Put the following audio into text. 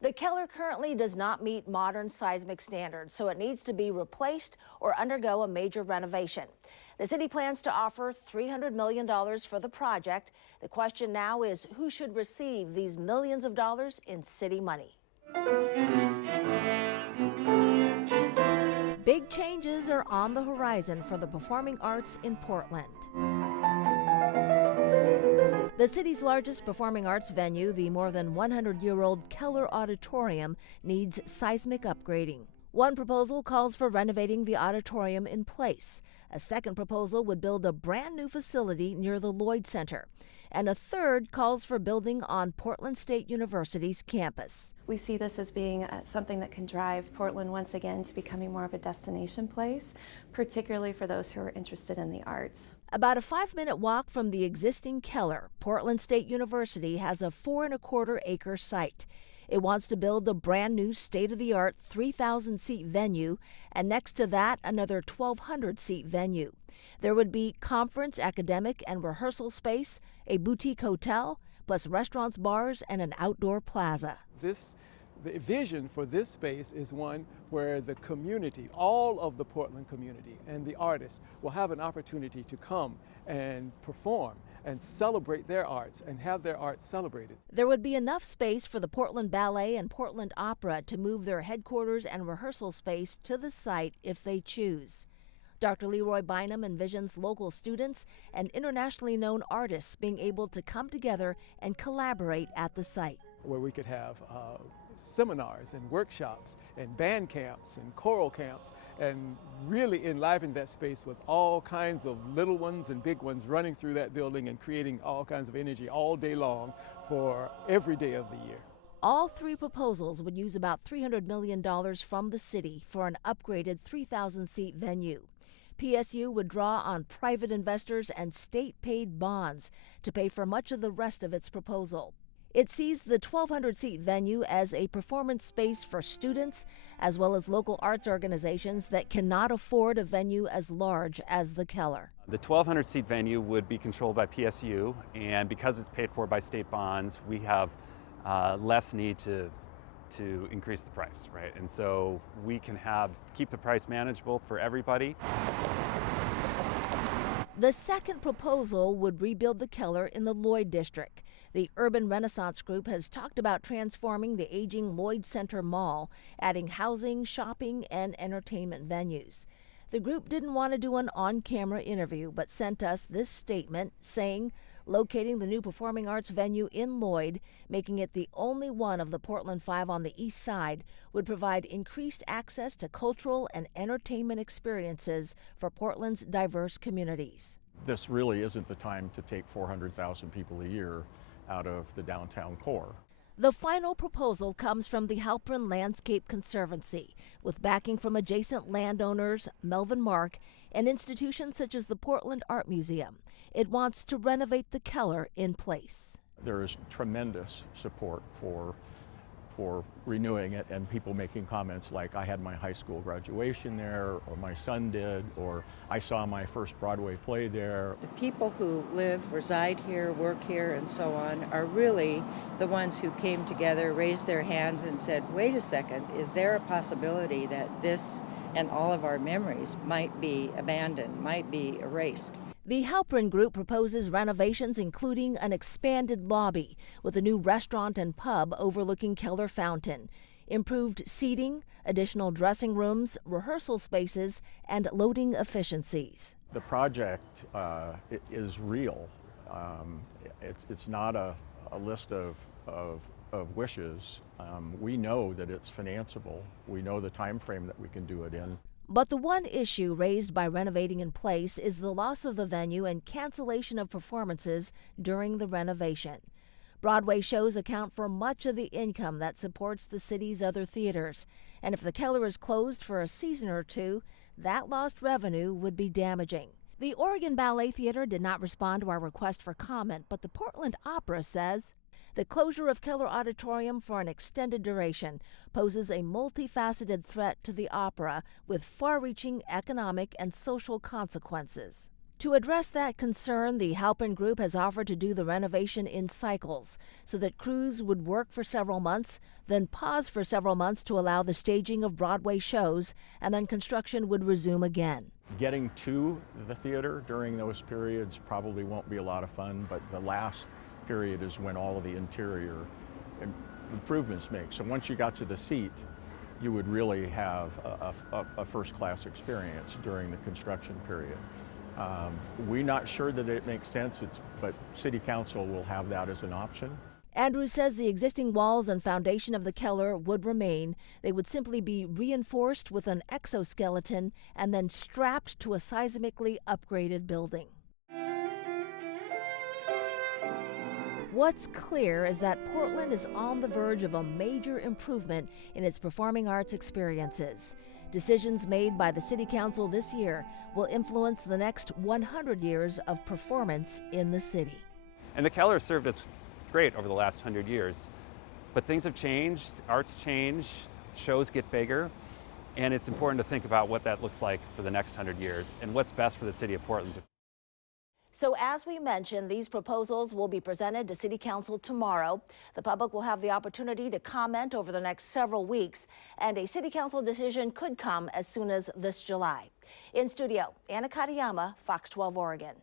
The Keller currently does not meet modern seismic standards, so it needs to be replaced or undergo a major renovation. The city plans to offer $300 million for the project. The question now is who should receive these millions of dollars in city money. Big changes are on the horizon for the performing arts in Portland. The city's largest performing arts venue, the more than 100-year-old Keller Auditorium, needs seismic upgrading. One proposal calls for renovating the auditorium in place. A second proposal would build a brand new facility near the Lloyd Center. And a third calls for building on Portland State University's campus. We see this as being something that can drive Portland once again to becoming more of a destination place, particularly for those who are interested in the arts. About a 5-minute walk from the existing Keller, Portland State University has a 4.25-acre site. It wants to build a brand new state-of-the-art 3,000-seat venue, and next to that, another 1,200-seat venue. There would be conference, academic, and rehearsal space, a boutique hotel, plus restaurants, bars, and an outdoor plaza. The vision for this space is one where the community, all of the Portland community and the artists will have an opportunity to come and perform and celebrate their arts and have their art celebrated. There would be enough space for the Portland Ballet and Portland Opera to move their headquarters and rehearsal space to the site if they choose. Dr. Leroy Bynum envisions local students and internationally known artists being able to come together and collaborate at the site. Where we could have seminars and workshops and band camps and choral camps and really enliven that space with all kinds of little ones and big ones running through that building and creating all kinds of energy all day long for every day of the year. All three proposals would use about $300 million from the city for an upgraded 3,000-seat venue. PSU would draw on private investors and state-paid bonds to pay for much of the rest of its proposal. It sees the 1,200-seat venue as a performance space for students as well as local arts organizations that cannot afford a venue as large as the Keller. The 1,200-seat venue would be controlled by PSU, and because it's paid for by state bonds, we have less need to increase the price, right? And so we can keep the price manageable for everybody. The second proposal would rebuild the Keller in the Lloyd district. The Urban Renaissance Group has talked about transforming the aging Lloyd Center Mall, adding housing, shopping, and entertainment venues. The group didn't want to do an on-camera interview, but sent us this statement saying, locating the new performing arts venue in Lloyd, making it the only one of the Portland 5 on the east side, would provide increased access to cultural and entertainment experiences for Portland's diverse communities. This really isn't the time to take 400,000 people a year out of the downtown core. The final proposal comes from the Halprin Landscape Conservancy, with backing from adjacent landowners, Melvin Mark, and institutions such as the Portland Art Museum. It wants to renovate the Keller in place. There is tremendous support for renewing it, and people making comments like, I had my high school graduation there, or my son did, or I saw my first Broadway play there. The people who live, reside here, work here, and so on are really the ones who came together, raised their hands and said, wait a second, is there a possibility that this and all of our memories might be abandoned, might be erased? The Halprin Group proposes renovations including an expanded lobby with a new restaurant and pub overlooking Keller Fountain, improved seating, additional dressing rooms, rehearsal spaces, and loading efficiencies. The project is real. It's not a list of wishes. We know that it's financeable. We know the time frame that we can do it in. But the one issue raised by renovating in place is the loss of the venue and cancellation of performances during the renovation. Broadway shows account for much of the income that supports the city's other theaters, and if the Keller is closed for a season or two, that lost revenue would be damaging. The Oregon Ballet Theater did not respond to our request for comment, but the Portland Opera says the closure of Keller Auditorium for an extended duration poses a multifaceted threat to the opera with far-reaching economic and social consequences. To address that concern, the Halpin Group has offered to do the renovation in cycles so that crews would work for several months, then pause for several months to allow the staging of Broadway shows, and then construction would resume again. Getting to the theater during those periods probably won't be a lot of fun, but the last period is when all of the interior improvements make. So once you got to the seat, you would really have a first-class experience during the construction period. We're not sure that it makes sense, but City Council will have that as an option. Andrews says the existing walls and foundation of the Keller would remain. They would simply be reinforced with an exoskeleton and then strapped to a seismically upgraded building. What's clear is that Portland is on the verge of a major improvement in its performing arts experiences. Decisions made by the City Council this year will influence the next 100 years of performance in the city. And the Keller served us great over the last 100 years, but things have changed, arts change, shows get bigger, and it's important to think about what that looks like for the next 100 years and what's best for the city of Portland. So as we mentioned, these proposals will be presented to City Council tomorrow. The public will have the opportunity to comment over the next several weeks, and a City Council decision could come as soon as this July. In studio, Anna Katayama, Fox 12 Oregon.